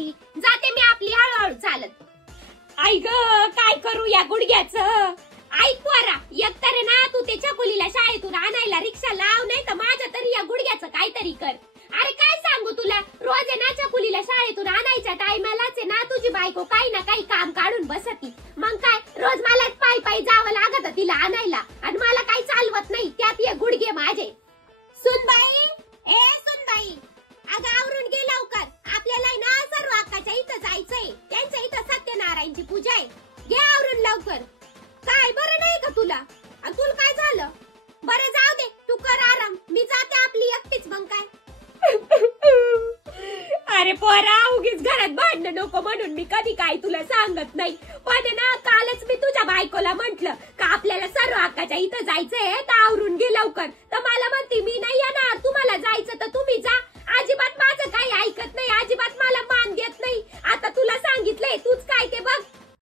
जायची. जाते मी आपली हळूहळू चालत. आई ग काय करू या गुडघ्याचं. ऐक पोरा, एकतर ना तू ते चकुलीला शाळेतून आणायला रिक्षा लाव, नाही तर माझ्या तरी या गुडघ्याचं काहीतरी कर. अरे काय सांगू तुला, रोज आहे ना चकुलीला शाळेतून आणायच्या टायमालाच आहे ना तुझी बायको काही ना काही काम काढून बसती. मग काय रोज मला पायी पायी जावं लागत तिला आणायला, आणि मला काही चालवत नाही, त्यात ये गुडघे माझे. सुनबाई, ए सुनबाई, अगं आवरून गे लवकर, आपल्याला ना सर्व अक्काच्या इथं जायचंय. त्यांच्या इथं सत्यनारायणची पूजा आहे. घे आवरून लवकर. काय बरं नाही का तुला? तुला काय झालं? बरं जाऊ दे, तू कर आराम, मी जाते आपली एकटीच. मग काय अरे पोरा, उगीच घरात भांडण नको म्हणून मी कधी काय तुला सांगत नाही. पण ना कालच मी तुझ्या बायकोला म्हंटल का आपल्याला सर्व अक्काच्या इथं जायचंय, तर आवरून गे लवकर. तर मला म्हणते मी नाही येणार, तुम्हाला जायचं तर तुम्ही जा. अजिबात माझं काही ऐकत नाही, अजिबात मला मान देत